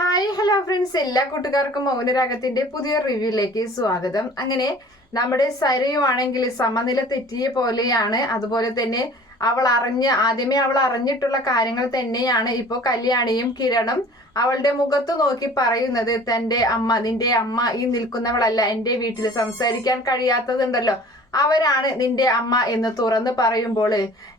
Hi hello friends എല്ലാ കൂട്ടുകാർക്കും മൗനരാഗത്തിന്റെ പുതിയ റിവ്യൂയിലേക്ക് സ്വാഗതം. അങ്ങനെ നമ്മുടെ സരയുവാണെങ്കിൽ സമനില തെറ്റിയ പോലെയാണ്. അതുപോലെ തന്നെ അവൾ അറിഞ്ഞ് ആദ്യമേ അവൾ അറിഞ്ഞിട്ടുള്ള കാര്യങ്ങൾ തന്നെയാണ്. ഇപ്പോൾ കല്യാണിയും കിരണും അവളുടെ മുഖത്ത് നോക്കി പറയുന്നത് തന്റെ അമ്മ നിന്റെ അമ്മ ഈ നിൽക്കുന്നവളല്ല എന്റെ വീട്ടിൽ സംസാരിക്കാൻ കഴിയാത്തതുണ്ടല്ലോ. അവരാണ് നിന്റെ അമ്മ എന്ന് തുറന്ന് പറയുമ്പോൾ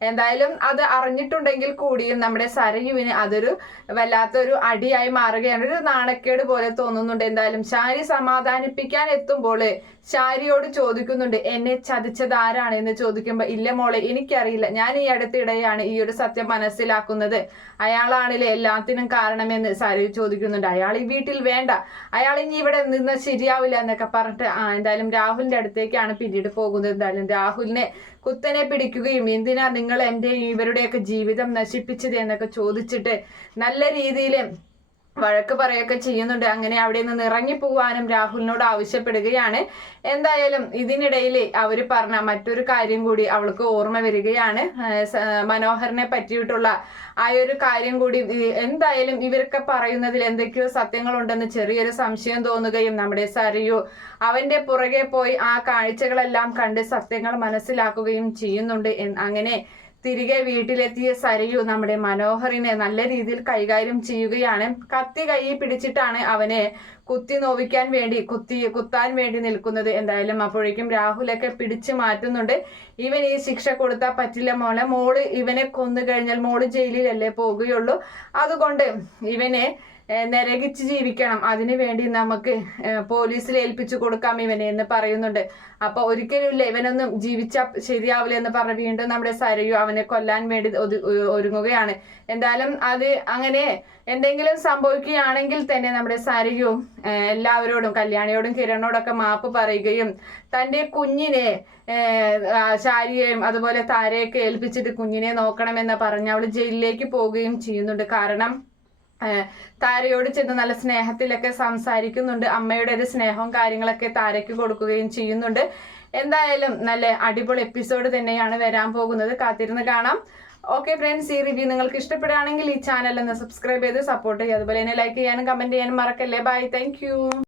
എന്തായാലും അത് അറിഞ്ഞിട്ടുണ്ടെങ്കിൽ കൂടിയും നമ്മുടെ സരയുവിന് അതൊരു വല്ലാത്തൊരു അടിയായി മാറുകയാണ്. ഒരു നാണക്കേട് പോലെ തോന്നുന്നുണ്ട്. എന്തായാലും ശാരി സമാധാനിപ്പിക്കാൻ എത്തുമ്പോൾ ശാരിയോട് ചോദിക്കുന്നുണ്ട് എന്നെ ചതിച്ചത് ആരാണ്? എന്ന് ചോദിക്കുമ്പോൾ ഇല്ല മോളെ എനിക്കറിയില്ല. ഞാൻ ഈ അടുത്തിടെയാണ് ഈ ഒരു സത്യം മനസ്സിലാക്കുന്നത്. അയാളാണില്ലേ എല്ലാത്തിനും കാരണമെന്ന്. സാരി ചോദിക്കുന്നുണ്ട്. അയാൾ ഈ വീട്ടിൽ വേണ്ട. അയാൾ ഇനി ഇവിടെ നിന്ന് ശരിയാവില്ല എന്നൊക്കെ പറഞ്ഞിട്ട് ആ എന്തായാലും രാഹുലിന്റെ അടുത്തേക്കാണ് പിന്നീട് പോകുന്നത്. എന്തായാലും രാഹുലിനെ കുത്തനെ പിടിക്കുകയും എന്തിനാ നിങ്ങൾ എന്റെ ഇവരുടെയൊക്കെ ജീവിതം നശിപ്പിച്ചത് എന്നൊക്കെ ചോദിച്ചിട്ട് നല്ല രീതിയിൽ വഴക്ക് പറയുകയൊക്കെ ചെയ്യുന്നുണ്ട്. അങ്ങനെ അവിടെ നിന്ന് ഇറങ്ങി പോവാനും രാഹുലിനോട് ആവശ്യപ്പെടുകയാണ്. എന്തായാലും ഇതിനിടയിൽ അവർ പറഞ്ഞ മറ്റൊരു കാര്യം കൂടി അവൾക്ക് ഓർമ്മ വരികയാണ്. മനോഹറിനെ പറ്റിയിട്ടുള്ള ആ ഒരു കാര്യം കൂടി എന്തായാലും ഇവരൊക്കെ പറയുന്നതിൽ എന്തൊക്കെയോ സത്യങ്ങളുണ്ടെന്ന് ചെറിയൊരു സംശയം തോന്നുകയും നമ്മുടെ സരയു അവന്റെ പുറകെ പോയി ആ കാഴ്ചകളെല്ലാം കണ്ട് സത്യങ്ങൾ മനസ്സിലാക്കുകയും ചെയ്യുന്നുണ്ട് അങ്ങനെ തിരികെ വീട്ടിലെത്തിയ സരയു നമ്മുടെ മനോഹറിനെ നല്ല രീതിയിൽ കൈകാര്യം ചെയ്യുകയാണ്. കത്തി കൈ പിടിച്ചിട്ടാണ് അവനെ കുത്തി നോവിക്കാൻ വേണ്ടി കുത്തി കുത്താൻ വേണ്ടി നിൽക്കുന്നത്. എന്തായാലും അപ്പോഴേക്കും രാഹുലൊക്കെ പിടിച്ചു മാറ്റുന്നുണ്ട്. ഇവൻ ഈ ശിക്ഷ കൊടുത്താൽ പറ്റില്ല മോളെ. മോൾ ഇവനെ കൊന്നു കഴിഞ്ഞാൽ മോൾ ജയിലിലല്ലേ പോകുകയുള്ളൂ. അതുകൊണ്ട് ഇവനെ നരകിച്ച് ജീവിക്കണം. അതിനു വേണ്ടി നമുക്ക് പോലീസിൽ ഏൽപ്പിച്ചു കൊടുക്കാം ഇവനെ എന്ന് പറയുന്നുണ്ട്. അപ്പൊ ഒരിക്കലും ഇല്ല ഇവനൊന്നും ജീവിച്ച ശരിയാവില്ല എന്ന് പറഞ്ഞ വീണ്ടും നമ്മുടെ സരയു അവനെ കൊല്ലാൻ വേണ്ടി ഒരുങ്ങുകയാണ്. എന്തായാലും അത് അങ്ങനെ എന്തെങ്കിലും സംഭവിക്കുകയാണെങ്കിൽ തന്നെ നമ്മുടെ സരയു എല്ലാവരോടും കല്യാണിയോടും കിരണോടൊക്കെ മാപ്പ് പറയുകയും തന്റെ കുഞ്ഞിനെ ശാരിയെയും അതുപോലെ താരയൊക്കെ ഏൽപ്പിച്ചിട്ട് കുഞ്ഞിനെ നോക്കണമെന്ന് പറഞ്ഞ് അവൾ ജയിലിലേക്ക് പോവുകയും ചെയ്യുന്നുണ്ട്. കാരണം താരയോട് ചെന്ന് നല്ല സ്നേഹത്തിലൊക്കെ സംസാരിക്കുന്നുണ്ട്. അമ്മയുടെ ഒരു സ്നേഹവും കാര്യങ്ങളൊക്കെ താരയ്ക്ക് കൊടുക്കുകയും ചെയ്യുന്നുണ്ട്. എന്തായാലും നല്ല അടിപൊളി എപ്പിസോഡ് തന്നെയാണ് വരാൻ പോകുന്നത്. കാത്തിരുന്ന് കാണാം. ഓക്കെ ഫ്രണ്ട്സ് ഈ റിവ്യൂ നിങ്ങൾക്ക് ഇഷ്ടപ്പെടുകയാണെങ്കിൽ ഈ ചാനൽ ഒന്ന് സബ്സ്ക്രൈബ് ചെയ്ത് സപ്പോർട്ട് ചെയ്യുക. അതുപോലെ തന്നെ ലൈക്ക് ചെയ്യാനും കമന്റ് ചെയ്യാനും മറക്കല്ലേ. Bye thank